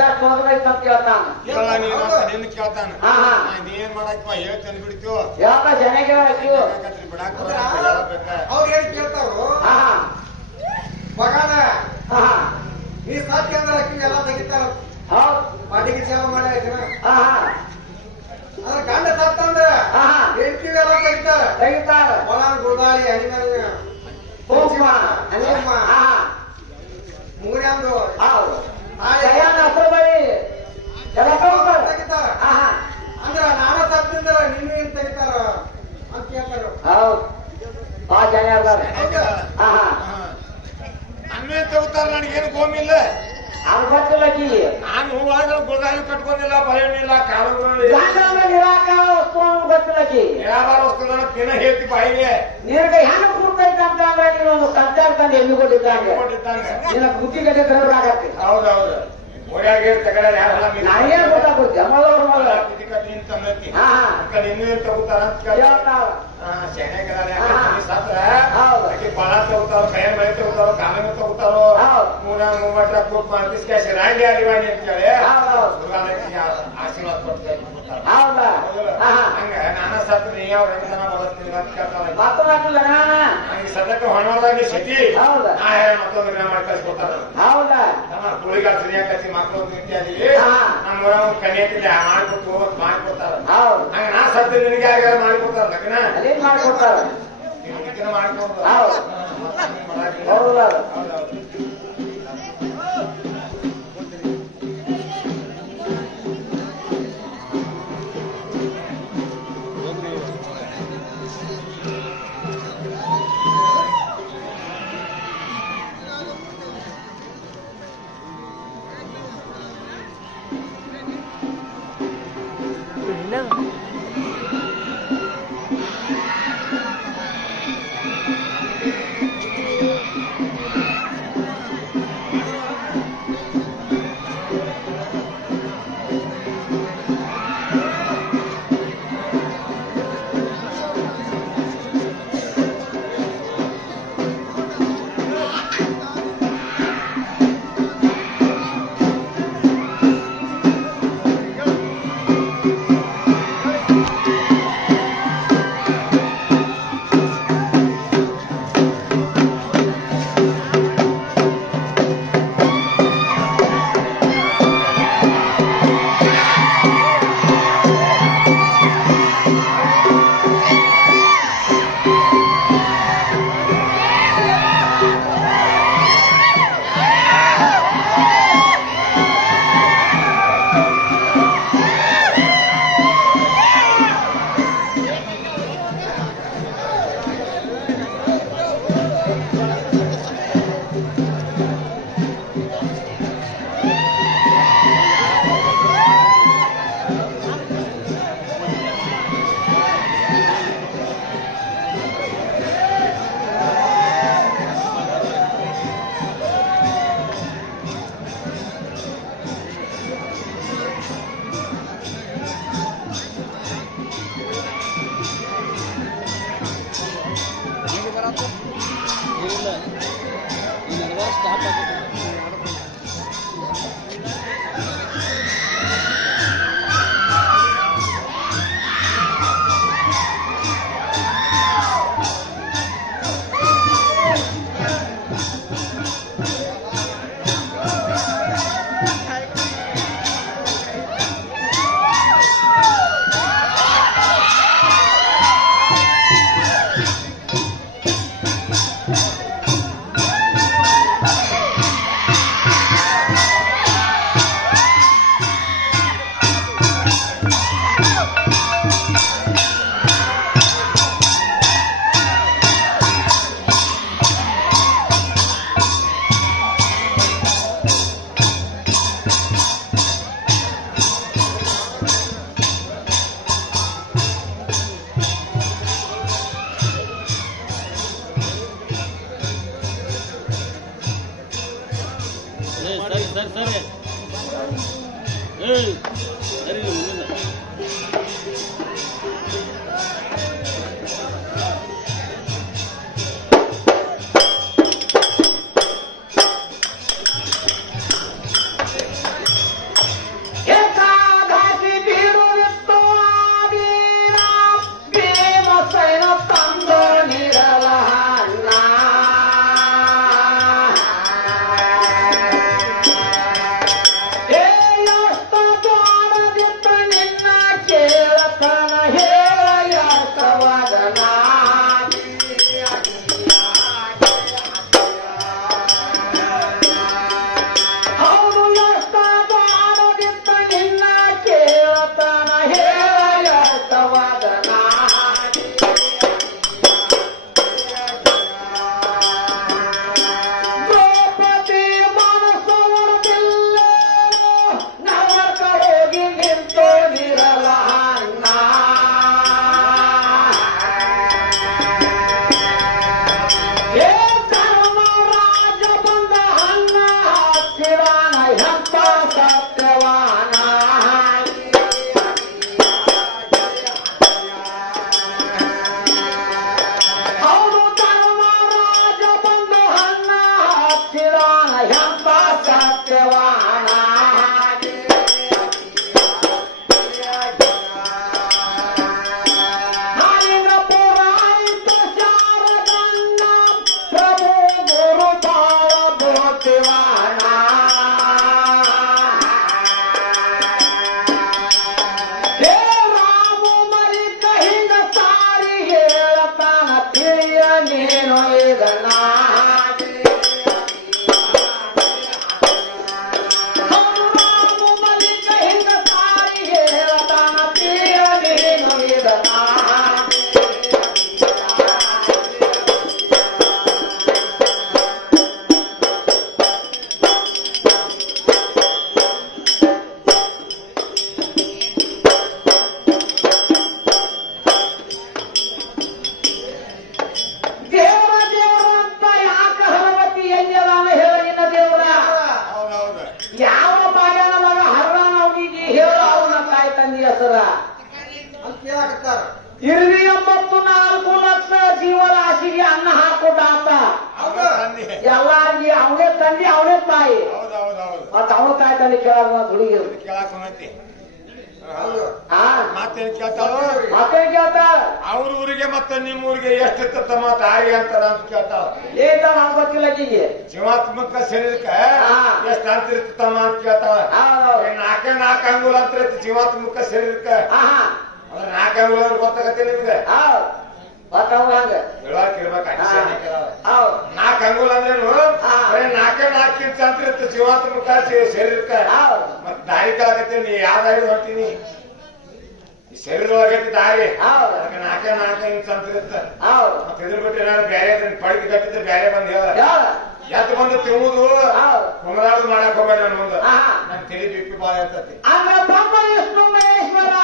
ಎಷ್ಟು ಹೋಗ್ಬೇಕು ಅಂತ ಕೇಳ್ತಾನ ನಿನ್ನ ಕೇಳ್ತಾನ ನೀನ್ ಮಾಡಾಕಪ್ಪ ಹೇಳ್ತೇನೆ ಬಿಡ್ತೀವ ಯಾಕ ಜನಗೆ ಬಿಡಾಕ ಅವ್ರು ಏನ್ ಕೇಳ್ತಾರು ಮಗನ ನೀ ಸಾಧ್ಯ ಅಂದ್ರೆ ಅಕ್ಕಿ ಎಲ್ಲ ತೆಗಿತಾರ ಪಾಟಿಗೆ ಸೇವೆ ಮಾಡಿ ಅದ್ರ ಗಂಡ ಸತ್ತಂದ್ರ ಹೆಂಡತಿ ಎಲ್ಲ ತೆಗಿತಾರ ಮೊಳನ ಗುರುದಾಳಿ ಹಣ್ಣಿನ ಮೂರ್ಯಾಂದು ತೆಗಿತಾರ ಅಂದ್ರ ನಾನ ಸತ್ತಿಂದ್ರ ನೀನು ಏನ್ ತೆಗಿತಾರ ಅಂತ ಕೇಳ್ತಾರ ಅನ್ನೇ ತಗೋತಾರ ನನಗೇನು ಗೋಮಿಲ್ಲ ಅನ್ಸತ್ತಿಲ್ಲಕಿ ನಾನು ಹೂವಾಗ ಗುರುದಾಳಿ ಕಟ್ಕೊಂಡಿಲ್ಲ ಬರೆಯಲಿಲ್ಲ ಕಾಲುಗಳಲ್ಲಿ ಗೊತ್ತಿಲ್ಲಕಿ ಯಾವ ವಸ್ತುಗಳನ್ನ ತಿನ್ನ ಹೇಳ್ತಿ ಬಾಯಿಗೆ ನಿನಗೆ ಹೆಣ್ಣು ಕೂರ್ತೈತೆ ಅಂತ ಅಂದ್ರೆ ನೀನು ಒಂದು ಸಂಚಾರ ತಂದು ಎಲ್ಲಿ ಕೊಟ್ಟಿದ್ದಂಗೆ ನಿನ್ನ ಬುದ್ಧಿ ಗಡ್ಡೆ ಆಗತ್ತೆ ಹೌದೌದು ಓಡಾಗಿ ತಗಡ ಯಾರಲ್ಲ ನನಗೇನು ಗೊತ್ತಾಗುತ್ತೆ ಅಮ್ಮದವ್ರ ಮಗ ಬುದ್ಧಿ ಕಟ್ಟಿ ಇನ್ನೇನ್ ತಗೋತಾರ ಅಂತ ಬಾಳ ತಗೋತಾರ ಕೈ ಮನೆ ತಗೋತಾರ ಕಾಲ ತಗೋತಾರೋ ಮೂವಟ್ಟ ಗ್ರೂಪ್ ಮಾಡ್ತಿಸ್ಕಾಸಿ ರಾಂಡಿ ಅರಿವಾಣಿ ಅಂತ ಹೇಳಿ ಆಶೀರ್ವಾದ ಕೊಡ್ತಾರೆ ಹಂಗ ನಾನ ಸತ್ ನೀ ಅವ್ರ ಹೆಂಗನ ಬಳಸ್ತೀನಿ ಅಂತ ಕೇಳ್ತಾರ ನಂಗೆ ಸದ್ಯಕ್ಕೆ ಹೊಣವಾಗಿ ಸತಿ ಮತ್ತೊಂದು ದಿನ ಮಾಡಿ ಕಳ್ಸಿಕೊಡ್ತಾರ ಕುಳಿಗ ಸರಿಯಾಕಿ ಮಕ್ಕಳು ಇತ್ಯಾದಿ ನಮ್ಮ ಕನ್ಯಾಕಿಲ್ಲ ಮಾಡ್ಕೊಟ್ಟು ಹೋಗಕ್ ಮಾಡ್ಕೊಡ್ತಾರ ಹಂಗ ನಾ ಸತ್ತ ನಿನಗೆ ಯಾರ್ಯಾರು ಮಾಡ್ಕೊಡ್ತಾರ ಲಗ್ನ ಮಾಡ್ಕೊಡ್ತಾರ ಮಾಡ್ಕೊಡ್ತಾರ ಇರಲಿ 84 ಲಕ್ಷ ಜೀವರಾಶಿಗೆ ಅನ್ನ ಹಾಕೋದಾತ ಎಲ್ಲಾರಿಗೆ ಅವನೇ ತಂದೆ ಅವನೇ ತಾಯಿ ಮತ್ತ ಅವನ ತಾಯಿ ತಂದೆ ಕೇಳೋದು ಹುಡುಗಿರು ಮತ್ತೇನ್ ಕೇಳ್ತಾಳ ಮತ್ತೇನ್ ಕೇಳ್ತಾಳ ಅವ್ರ ಊರಿಗೆ ಮತ್ತೆ ನಿಮ್ಮ ಊರಿಗೆ ಎಷ್ಟಿತ್ತ ಮತ್ತ ಹಾಗೆ ಅಂತಾರ ಅಂತ ಕೇಳ್ತಾಳ ಏನ ನಾವು ಗೊತ್ತಿಲ್ಲ ಆಕಿಗೆ ಜೀವಾತ್ಮಕ ಶರೀರಕ್ಕೆ ಎಷ್ಟು ಅಂತ ಇರ್ತಮ್ಮ ಅಂತ ಕೇಳ್ತಾಳ ನಾಲ್ಕು ಅಂಗುಲ ಅಂತ ಇರುತ್ತೆ ಜೀವಾತ್ಮಕ ಶರೀರಕ್ಕೆ ಅದ್ರ 4 ಅಂಗುಲ ಅಂದ್ರೆ ಗೊತ್ತಾಗತ್ತೆ ನಿಮ್ಗೆ ಹೇಳಾಕಿರ್ಬೇಕು 4 ಅಂಗುಲ ಅಂದ್ರೇನು 4 ಇಂಚ್ ಅಂತ ಇರುತ್ತೆ ಜೀವಾತ್ಮಕ ಶರೀರಕ್ಕೆ ಮತ್ ದಾರಿ ಕಲಾಗತ್ತೆ ನೀ ಯಾವ ದಾರಿ ಹೊಂಟೀನಿ ಶರೀರ ಆಗೈತಿ ದಾರಿ 4 ಇಂಚ್ ಅಂತ ಇರುತ್ತೆ ಮತ್ತೆ ಇದ್ರ ಬಿಟ್ಟು ಏನಾದ್ರು ಬೇರೆ ಪಡಿಕೆ ಕಟ್ಟಿದ್ರೆ ಬೇರೆ ಬಂದು ಹೇಳ ಎತ್ತು ಬಂದು ತಿನ್ನುವುದು ಕುಮರಾಡು ಮಾಡಕ್ ಹೋಗ್ಬೇಡ ನನ್ ಮುಂದೆ ನನ್ ತಿಳಿ ಬಿಪ್ಪಿ ಬಾಳ ಇರ್ತತಿ ಬ್ರಹ್ಮ ವಿಷ್ಣು ಮಹೇಶ್ವರ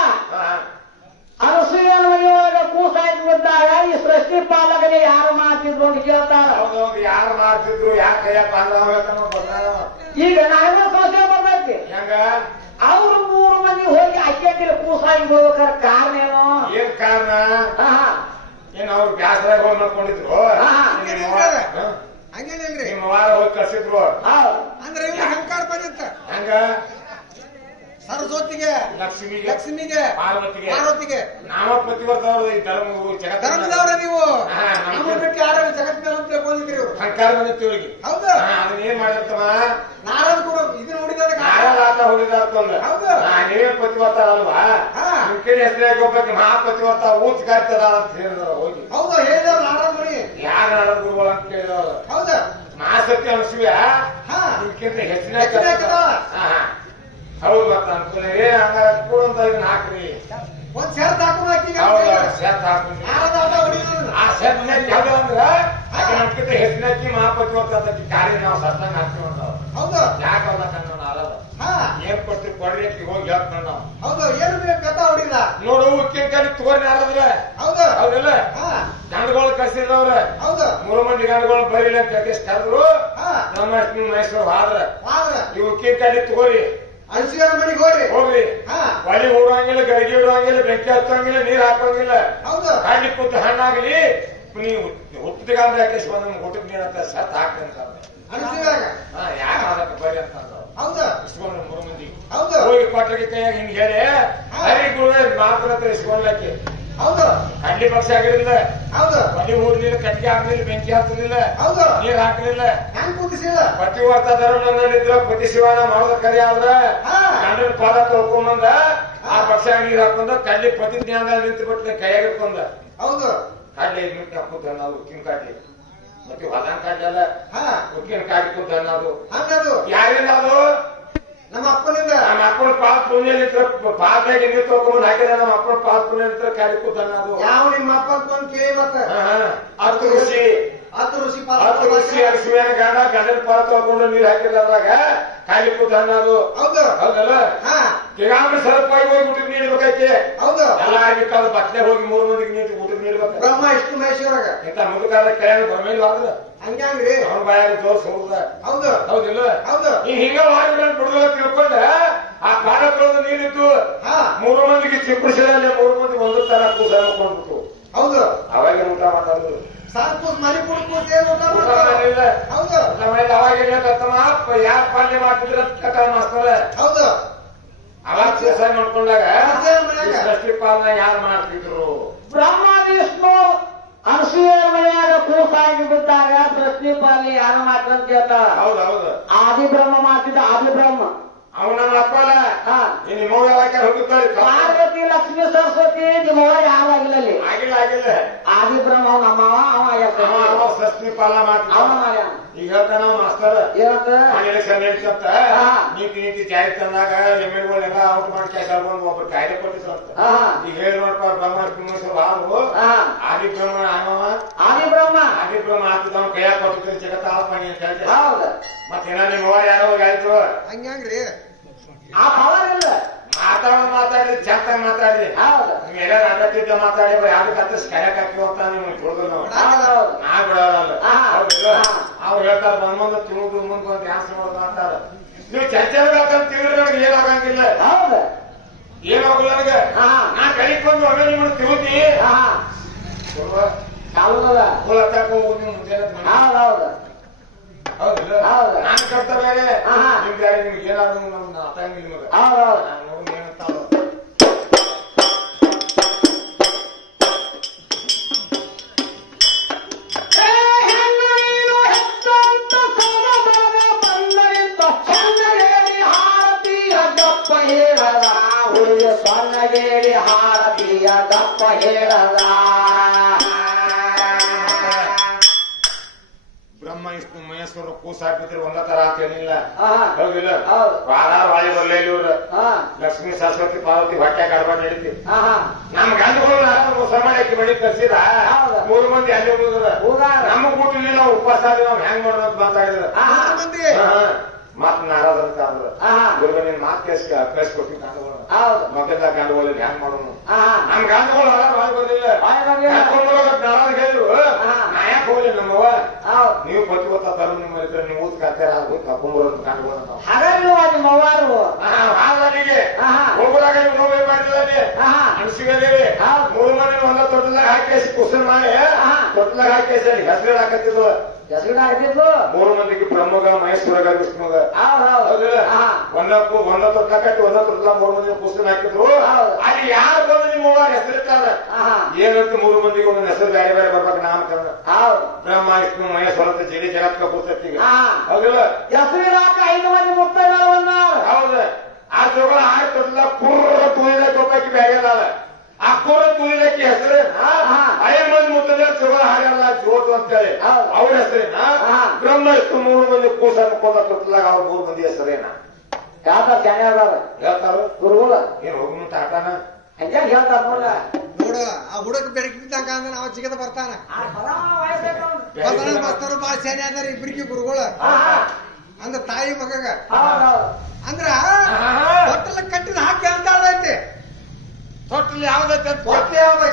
ಅರಸೂಯನ ಮನೆಯೊಳಗ ಕೂಸಾಯ್ತು ಬಂದಾಗ ಈ ಸೃಷ್ಟಿ ಪಾಲಕನೇ ಯಾರು ಮಾಡ್ತಿದ್ರು ಅಂತ ಕೇಳ್ತಾರ ಹೌದೌದು ಯಾರು ಮಾಡ್ತಿದ್ರು ಯಾಕೆ ಕೈಯಪ್ಪ ಅಂದ ಈಗ ನಾವೇನೋ ಸಂಶಯ ಬರ್ತೈತಿ ಹೆಂಗ ಅವ್ರು 3 ಮಂದಿ ಹೋಗಿ ಅಕ್ಕಿ ಕೂಸಾಗಿ ಹೋಗ್ಬೇಕಾರ ಕಾರಣ ಏನೋ ಏನ್ ಕಾರಣ ಏನ್ ಅವ್ರು ಬ್ಯಾಸರಾಗ ಹೋಗಿ ಮಾಡ್ಕೊಂಡಿದ್ರು ಹಂಗೇನಿಲ್ರಿ ನಿಮ್ಮ ವಾರ ಹೋಗಿ ಕಳ್ಸಿದ್ರು ಅಂದ್ರೆ ಅಹಂಕಾರ ಬಂದಿತ್ತ ಹಂಗ ಸರಸ್ವತಿಗೆ ಲಕ್ಷ್ಮಿಗೆ ಪಾರ್ವತಿಗೆ ನಾವ ಪ್ರತಿವರ್ಧವರು ಈ ಧರ್ಮದವ್ರ ನೀವು ಬಿಟ್ಟು ಯಾರು ಜಗತ್ತಿನ ಬಂದಿದ್ರಿ ಅಹಂಕಾರ ಬಂದಿತ್ತು ಇವರಿಗೆ ಹೌದಾ ಅದನ್ನ ಏನ್ ಮಾಡಿರ್ತವ ನಾರದ ಕೂಡ ಇದನ್ನ ನೋಡಿದಾಗ ನಾರಾತ ಹೊಡಿದಾರ್ತಂದ ನೀವೇ ಪ್ರತಿವರ್ತ ಅಲ್ವಾ ನಿಮ್ ಕಡೆ ಹೆಸರಾಗಿ ಹೋಗ್ಬೇಕು ಮಹಾಪ್ರತಿವರ್ತ ಊಚ್ ಕಾಯ್ತದ ಅಂತ ಹೇಳಿದವ್ರು ಹೋಗಿ ಹೌದಾ ಹೇಳಿದವ್ರು ನಾರದ ನೋಡಿ ಯಾರು ನಾರದ ಗುರುಗಳು ಅಂತ ಕೇಳಿದವ್ರು ಹೌದಾ ಮಹಾಸತ್ಯ ಅನ್ಸೂಯ ನಿಮ್ಗಿಂತ ಹೆಚ್ಚಿನ ಹೌದು ಮತ್ತ ಅನ್ಸುನೆ ಹಂಗ ಕೂಡಂತ ಹಾಕ್ರಿ ಒಂದ್ ಶರ್ತ್ ಹಾಕಿ ಹೌದು ಶರ್ತ್ ಹಾಕಿ ಆ ಶರ್ತ್ನಾಗ ಯಾವ್ದು ಅಂದ್ರ ಆಕೆ ನಮ್ಗಿಂತ ಹೆಚ್ಚಿನಕ್ಕಿ ಮಹಾಪತಿವರ್ತ ಕಾರ್ಯ ನಾವು ಸತ್ತಂಗ ಹಾಕ್ತೀವಿ ಅಂತ ಹೌದು ಯಾಕೆ ಅವ್ರ ಕಣ್ಣ ಅಲ್ಲದ ಏನ್ ಕೊಡ್ತೀವಿ ಕೊಡ್ರಿ ಹೋಗಿ ಹೇಳ್ತಾನ ನಾವು ಹೌದು ಏನು ಬೆತ್ತ ಹೊಡಿಲ್ಲ ನೋಡು ಉಕ್ಕಿನ ಕಡೆ ತಗೋರಿ ನಾರದ್ರ ಹೌದು ಹೌದಿಲ್ಲ ಗಂಡುಗಳು ಕಳ್ಸಿದವ್ರ ಹೌದು 3 ಮಂದಿ ಗಂಡುಗಳು ಬರೀಲಿ ಅಂತ ಕರೆದ್ರು ನಮ್ಮ ಮೈಸೂರು ಹಾದ್ರ ಈ ಉಕ್ಕಿನ ಕಡೆ ತಗೋರಿ ಅಣಸಿನ ಮನೆಗೆ ಹೋಗ್ರಿ ಒಲಿ ಹೂಡಂಗಿಲ್ಲ ಗಡಿಗೆ ಇಡುವಂಗಿಲ್ಲ ಬೆಂಕಿ ಹತ್ತಂಗಿಲ್ಲ ನೀರ್ ಹಾಕಂಗಿಲ್ಲ ಹೌದು ಕಾಡ್ಲಿ ಕೂತ ಹಣ್ಣಾಗ್ಲಿ ನೀವು ಹುಟ್ಟಿಗಾಂದ್ರೆ ಯಾಕೆ ಬಂದ ಊಟಕ್ಕೆ ನೀರ್ ಅಂತ ಸತ್ ಹಾಕ್ರಿ ಅಂತ ಅಣಸಿದಾಗ ಯಾಕೆ ಅದಕ್ಕೆ ಬರಿ ಅಂತ ಹೌದು ಇಸ್ಕೊಂಡ್ರೆ 3 ಮಂದಿ ಹೌದು ಹೋಗಿ ಕೊಟ್ಟರಿಗೆ ಕೈಯಾಗ ಹಿಂಗ್ ಹೇಳಿ ಹರಿ ಗುರುವೇ ಮಾತ್ರ ಹತ್ರ ಇಸ್ಕೊಂಡ್ಲಕ್ಕೆ ಹೌದು ಕಡ್ಲಿ ಪಕ್ಷ ಆಗಿರಲಿಲ್ಲ ಹೌದು ಒಲಿ ಹೂಡ್ಲಿಲ್ಲ ಕಟ್ಟಿಗೆ ಹಾಕ್ಲಿಲ್ಲ ಬೆಂಕಿ ಹಾಕ್ಲಿಲ್ಲ ಹೌದು ನೀರ್ ಹಾಕ್ಲಿಲ್ಲ ಹೆಂಗ್ ಕೂತಿಸಿಲ್ಲ ಪತಿವರ್ತ ಧರ್ಮದಲ್ಲಿದ್ರ ಪತಿ ಶಿವನ ಮಾಡೋದ ಕರಿ ಆದ್ರ ಗಂಡನ ಪಾದ ತೊಳ್ಕೊಂಬಂದ ಆ ಪಕ್ಷ ನೀರ್ ಹಾಕೊಂಡ ಕಡ್ಲಿ ಪತಿ ಜ್ಞಾನ ನಿಂತು ಬಿಟ್ಟು ಕೈಯಾಗ ಇಟ್ಕೊಂಡ ಹೌದು ಕಡ್ಲಿ ಮಿಟ್ಟು ಹಾಕುತ್ತ ನಾವು ಉಕ್ಕಿನ ಕಾಡ್ಲಿ ಮತ್ತೆ ಹೊಲನ್ ಕಾಡ್ಲಿ ಅಲ್ಲ ಉಕ್ಕಿನ ಕಾಡಿ ಕೂತ ಅನ್ನೋದು ಹಂಗದು ಯಾರಿಂದ ಅದು ನಮ್ಮ ಅಪ್ಪನಿಂದ ನಮ್ಮ ಅಪ್ಪನ ಪಾದ ಪುಣ್ಯ ನಿಂತ್ರ ಪಾದಾಗಿ ನೀರು ತೊಗೊಂಡು ಹಾಕಿದ ನಮ್ಮ ಅಪ್ಪನ ಪಾದ ಪುಣ್ಯ ನಿಂತ್ರ ಕಾಡಿ ಕೂತ ಅನ್ನೋದು ಯಾವ ನಿಮ್ಮ ಅಪ್ಪ ಅಂತ ಕೇಳಿ ಮತ್ತೆ ಹತ್ತು ಋಷಿ ಅರಸುವಿನ ಗಂಡನ ಪಾದ ತೊಗೊಂಡು ನೀರು ಹಾಕಿದ್ರಾಗ ಕಾಡಿ ಕೂತ ಅನ್ನೋದು ಹೌದು ಹೌದಲ್ಲ ಈಗಾಗಲೇ ಸರಪಾಗಿ ಹೋಗಿ ಊಟಕ್ಕೆ ನೀಡ್ಬೇಕೈತಿ ಹೌದು ಎಲ್ಲ ಆಗಿರ್ತಾವ ಬಟ್ಟೆ ಹೋಗಿ 3 ಮಂದಿಗೆ ನೀರು ಊಟಕ್ಕೆ ನೀಡ್ಬೇಕು ಬ್ರಹ್ಮ ವಿಷ್ಣು ಮಹೇಶ್ವರಾಗ ಇಂತ ಮುದುಕಾದ ಕೈಯಾಗ ಬರಮೇಲೆ ಆದ್ರ ಹಂಗ್ರಿ ಅವನ ಬಾಯಾಗ ತೋರ್ಸ್ ಹೋಗುದ ಹೌದು ಹೌದಿಲ್ಲ ಹೌದು ಈ ಹಿಂಗ ವಾರಗಳನ್ನು ಬಿಡುದಲ್ಲ ತಿಳ್ಕೊಂಡ ಆ ಪಾದ ತೊಳೆದು ನೀರಿತ್ತು 3 ಮಂದಿಗೆ ಚಿಪ್ಪಡಿಸಿದಲ್ಲಿ 3 ಮಂದಿ ಒಂದು ತರ ಕೂಸ ಕೊಂಡ್ಬಿಟ್ಟು ಹೌದು ಅವಾಗ ಊಟ ಮಾಡೋದು ಸಾಕೂಸ್ ಮರಿ ಕುಡ್ಕೂಸ್ ಏನ್ ಊಟ ಇಲ್ಲ ಹೌದು ನಮ್ಮಲ್ಲಿ ಅವಾಗ ತಮ್ಮ ಯಾರು ಪಾಲನೆ ಮಾಡ್ತಿದ್ರ ಕಥ ಮಾಸ್ತರ ಹೌದು ಅವಾಗ ಕೆಲಸ ಮಾಡ್ಕೊಂಡಾಗ ಸೃಷ್ಟಿ ಪಾಲನೆ ಯಾರು ಮಾಡ್ತಿದ್ರು ಬ್ರಹ್ಮ ವಿಷ್ಣು ಅನಸೂಯನ ಮನೆಯಾಗ ಕೂಸಾಗಿ ಬಿದ್ದಾಗ ಸೃಷ್ಟಿ ಪಾಲನೆ ಯಾರು ಮಾಡ್ತಾರೆ ಅಂತ ಕೇಳ್ತಾರ ಹೌದೌದು ಆದಿ ಬ್ರಹ್ಮ ಮಾಡ್ತಿದ್ದ ಆದಿ ಬ್ರಹ್ಮ ಅವನ ನಮ್ಮ ಅಪ್ಪ ಅಲ್ಲ ನಿಮ್ಮ ಯಾಕೆ ಹೋಗುತ್ತಾರೆ ಪಾರ್ವತಿ ಲಕ್ಷ್ಮೀ ಸರಸ್ವತಿ ನಿಮ್ಮವ ಯಾರು ಆಗಿಲ್ಲ ಆಗಿಲ್ಲ ಆದಿ ಬ್ರಹ್ಮ ಅವ ಸೃಷ್ಟಿ ಪಾಲನೆ ಮಾಡ್ತಾವ ಅವನ ಮಾಡ್ಯಾನ ಈಗ ಹೇಳ್ತಾನ ಮಾಸ್ತರ್ ಏನಂತ ಎಲೆಕ್ಷನ್ ನಡೀತಂತ ನೀತಿ ಜಾರಿ ತಂದಾಗ ಎಮ್ಮೆಲ್ಗಳೆಲ್ಲ ಔಟ್ ಮಾಡಿ ಕೆಲಸ ಒಬ್ರು ಕಾಯ್ದೆ ಕೊಟ್ಟಿದ್ರಂತ ಈಗ ಹೇಳಿ ನೋಡಪ್ಪ ಬ್ರಹ್ಮ ಹಾವು ಆದಿ ಬ್ರಹ್ಮ ಆಗ್ತದ ಕೈಯಾಗ ಕೊಟ್ಟಿದ್ರೆ ಜಗತ್ತ ಆತ್ಮನಿ ಅಂತ ಹೇಳ್ತಾರೆ ಹೌದು ಮತ್ತೇನ ನಿಮ್ಮ ಯಾರೋ ಆಯ್ತು ಹಂಗ್ರಿ ಆ ಪವರ್ ಇಲ್ಲ ಮಾತಾಡ್ರಿ ಜಾಸ್ತಿ ಮಾತಾಡ್ರಿ ಹೌದು ನೀವೆಲ್ಲ ನಾಟಕದಿಂದ ಮಾತಾಡಿ ಯಾವ್ದಕ್ಕೆ ಹತ್ತ ಕರೆಕ್ ಹಾಕಿ ಅಂತ ನಿಮ್ಗೆ ತಿಳಿದ್ರು ನಾ ಬಿಡೋರಲ್ಲ ಅವ್ರು ಹೇಳ್ತಾರೆ ಬಂದ್ ತಿಳುದು ಮುಂದೆ ಒಂದು ಡ್ಯಾನ್ಸ್ ಮಾಡೋದು ಮಾತಾಡ ನೀವು ಚರ್ಚೆ ಬೇಕಂತ ತಿಳಿದ್ರೆ ಏನಾಗಂಗಿಲ್ಲ ಹೌದು ಏನಾಗಲ್ಲ ನನಗೆ ನಾ ಕಳಿಕ್ ಬಂದು ಒಮ್ಮೆ ನಿಮ್ಮನ್ನು ತಿರುತಿ ಹೌದೌದು ಹೌದಿಲ್ಲ ನಾನು ಕರ್ತವ್ಯ ನಿಮ್ಗೆ ನಿಮ್ಗೆ ಏನಾದ್ರು ನಮ್ಗೆ ಅರ್ಥಂಗಿಲ್ಲ ನಿಮಗೆ ಹೌದೌದು ನೋಡಿ ಏನಂತ ಸೊನ್ನಗೇರಿ ಹಾರತಿಯ ದಪ್ಪ ಹೇಳದ ಬ್ರಹ್ಮ ವಿಷ್ಣು ಮಹೇಶ್ವರ ಕೂಸಾಕಿದ್ರೆ ಒಂದ ತರ ಅಂತ ಹೇಳಿಲ್ಲ ಹೌದಿಲ್ಲ ವಾರ ವಾಳಿ ಬರಲೇ ಇವ್ರು ಲಕ್ಷ್ಮೀ ಸರಸ್ವತಿ ಪಾರ್ವತಿ ಹೊಟ್ಟೆ ಕಡ್ಬಾರ್ದು ನಡೀತಿ ನಮ್ ಗಂಡುಗಳು ಮೋಸ ಮಾಡಕ್ಕೆ ಬಳಿ ಕರ್ಸಿದ 3 ಮಂದಿ ಅಲ್ಲಿ ಹೋಗುದ್ರ ನಮಗ್ ಬಿಟ್ಟಿಲ್ಲ ನಾವು ಉಪವಾಸ ನಾವು ಹೆಂಗ್ ಮಾಡೋದು ಅಂತ ಮಾತಾಡಿದ್ರ ಮಾತ್ ನಾರಾದಂತ ಅಂದ್ರ ಗುರುಗ ನಿನ್ ಮಾತ್ ಕಳ್ಸಿಕೊಡ್ತೀನಿ ಗಂಡುಗಳು ಮಕ್ಕಳ ಗಂಡುಗಳು ಹೆಂಗ್ ಮಾಡೋನು ನಮ್ ಗಂಡುಗಳು ಹೊರ ಬರ್ಲಿಲ್ಲ ನಾರಾದ ಹೇಳಿದ್ರು ನಾ ಯಾಕೆ ಹೋಗ್ಲಿ ನಮ್ಮವ್ವ ನೀವು ಬತ್ತಿ ಗೊತ್ತ ಬರು ನಿಮ್ಮ ನೀವು ಊದ್ ಕಾಡ್ತಾರ ಕರ್ಕೊಂಡ್ಬರೋದು ಗಂಡುಗಳು ಹಾಗಾದ್ರೆ ನಿಮ್ಮ ಅವ್ವಾರು ಹಾಗೆ ಹೋಗುದಾಗ ನೀವು ನೋವೇ ಮಾಡಿದ್ರೆ ಅನ್ಸಿಗದೇವಿ 3 ಮಂದಿ ಒಂದ ತೊಟ್ಟದಾಗ ಹಾಕಿ ಕುಸಲ್ ಮಾಡಿ ತೊಟ್ಟದಾಗ ಹಾಕಿ ಹೆಸರು ಹಾಕತ್ತಿದ್ರು ಹೆಸರು ಹಾಕಿದ್ರು 3 ಮಂದಿಗೆ ಬ್ರಹ್ಮಗ ಮಹೇಶ್ವರಗ ವಿಷ್ಣುಗ ಒಂದ ತೊಟ್ಲ ಕಟ್ಟಿ ಒಂದ ತೊಟ್ಲ 3 ಮಂದಿ ಕುಸಲ್ ಹಾಕಿದ್ರು ಅಲ್ಲಿ ಯಾರು ಬಂದು ನಿಮ್ಮ ಹೆಸರಿಟ್ಟಾರ ಏನಂತ 3 ಮಂದಿಗೆ ಒಂದೊಂದು ಹೆಸರು ಬೇರೆ ಬೇರೆ ಬರ್ಬೇಕು ನಾಮಕರಣ ಬ್ರಹ್ಮ ವಿಷ್ಣು ಮಹೇಶ್ವರ ಅಂತ ಜಡಿ ಜಗತ್ಕ ಕೂತತ್ತಿಗೆ ಹೌದಿಲ್ಲ ಹೆಸರಿಡಾಕ 5 ಮಂದಿ ಮುತ್ತೈದವರು ಹೌದು ಆ ಜೋಗಳ 6 ತೊಟ್ಲ ಕುರ್ರ ತುಳಿಲಕ್ಕೆ ಒಬ್ಬಾಕಿ ಬೇರೆ ಅದಾಳ ಆ ಕುರ್ರ ತುಳಿಲಕ್ಕೆ ಹೆಸರು 5 ಮಂದಿ ಮುತ್ತದ ಜೋಗಳ ಹಾಡಲ್ಲ ಜೋತು ಅಂತೇಳಿ ಅವ್ರ ಹೆಸರೇನ ಬ್ರಹ್ಮ ವಿಷ್ಣು 3 ಮಂದಿ ಕೂಸ ಕೊಂದ ತೊಟ್ಲಾಗ ಅವ್ರ 3 ಮಂದಿ ಹೆಸರೇನ ಯಾವ್ದಾರ ಜಾನೆ ಅದಾರ ಹೇಳ್ತಾರ ಗುರುಗಳ ಏನ್ ಹೋಗಿ ಮುಂತ ಆಟಾನ ಹಂಗ ಹೇಳ್ತಾರ ನೋಡು ಆ ಹುಡುಗ ಬೆಳಕಿ ಬಿದ್ದಂಗ ಅಂದ್ರೆ ನಾವು ಚಿಗದ ಬರ್ತಾನ ಬಸ್ತಾರು ಬಾಳ ಸೇನೆ ಅದಾರ ಇಬ್ಬರಿಗೆ ಗುರುಗಳು ಅಂದ್ರ ತಾಯಿ ಮಗಗ ಅಂದ್ರ ತೊಟ್ಟಲ ಕಟ್ಟಿನ ಹಾಕಿ ಅಂತ ಐತಿ ತೊಟ್ಟಲ್ ಯಾವ್ದೈತೆ ಹೊಟ್ಟೆ ಯಾವ್ದ